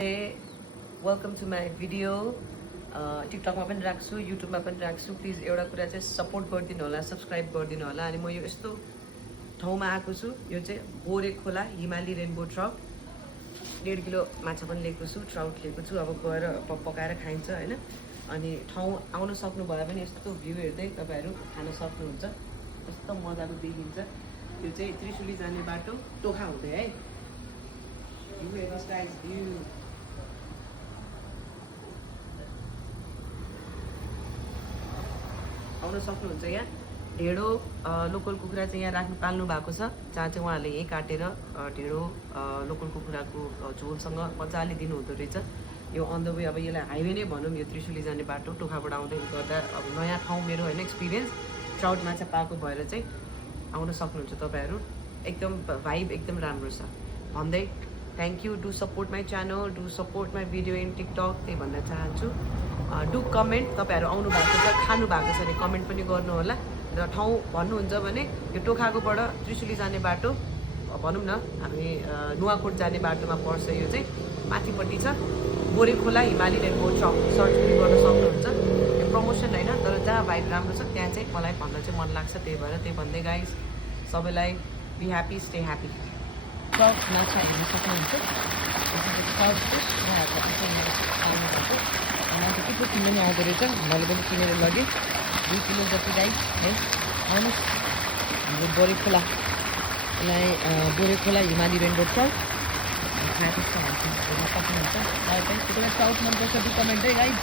welcome to my video टिकटकमा पनि राख्छु युट्युबमा पनि राख्छु प्लिज एउटा कुरा चाहिँ सपोर्ट गरिदिनु होला सब्सक्राइब गरिदिनु होला अनि म यो यस्तो ठाउँमा आएको छु यो चाहिँ बोरे खोला हिमाली रेनबो ट्राउट 1.5 किलो माछा पनि लिएको छु ट्राउट लिएको छु अब गएर पकाएर खाइन्छ होइन अनि ठाउँ आउन सक्नुभयो भने यस्तो भ्यू हेर्दै तपाईँहरू खान सक्नुहुन्छ कस्तो मजाको देखिन्छ यो चाहिँ त्रिशुली जाने बाटो टोखा हुँदै है भ्यू हेर्नुहोस् गाइस भ्यू आउन सक्नुहुन्छ यहाँ ढेँडो लोकल कुखुरा चाहिँ यहाँ पाल्नु भएको छ जहाँ चाहिँ उहाँहरूले यहीँ काटेर ढेँडो लोकल कुखुराको झोलसँग मजाले दिनुहुँदो रहेछ यो अन द वे अब यसलाई हाइवे नै भनौँ यो त्रिशुली जाने बाटो टोखाबाट आउँदै गर्दा अब नयाँ ठाउँ मेरो होइन एक्सपिरियन्स ट्राउट माछा पाएको भएर चाहिँ आउन सक्नुहुन्छ तपाईँहरू एकदम भाइब एकदम राम्रो छ भन्दै thank you do support my channel do support my video in TikTok त्यही भन्न चाहन्छु डु कमेन्ट तपाईँहरू आउनु भएको छ खानु भएको छ भने कमेन्ट पनि गर्नुहोला र ठाउँ भन्नुहुन्छ भने यो टोखाकोबाट त्रिशुली जाने बाटो भनौँ न हामी नुवाकोट जाने बाटोमा पर्छ यो चाहिँ माथिपट्टि छ बोरे खोला हिमाली रेनबो ट्राउट सर्च पनि गर्न सक्नुहुन्छ यो प्रमोसन होइन तर जहाँ भाइब राम्रो छ त्यहाँ चाहिँ मलाई भन्न चाहिँ मन लाग्छ त्यही भएर त्यही भन्दै गाइस सबैलाई be happy stay happy trout माछा हेर्न सक्नुहुन्छ मान्छे के किन्नु पनि आउँदो रहेछ मैले पनि किनेर लगेँ 2 किलो जति गाई है आउनुहोस् हाम्रो बोरे खोला हिमाली रेनबो ट्राउट खाएको छ हेर्न सक्नुहुन्छ मलाई पनि त्यति बेला ट्राउट मनपर्छ कमेन्ट है गाइज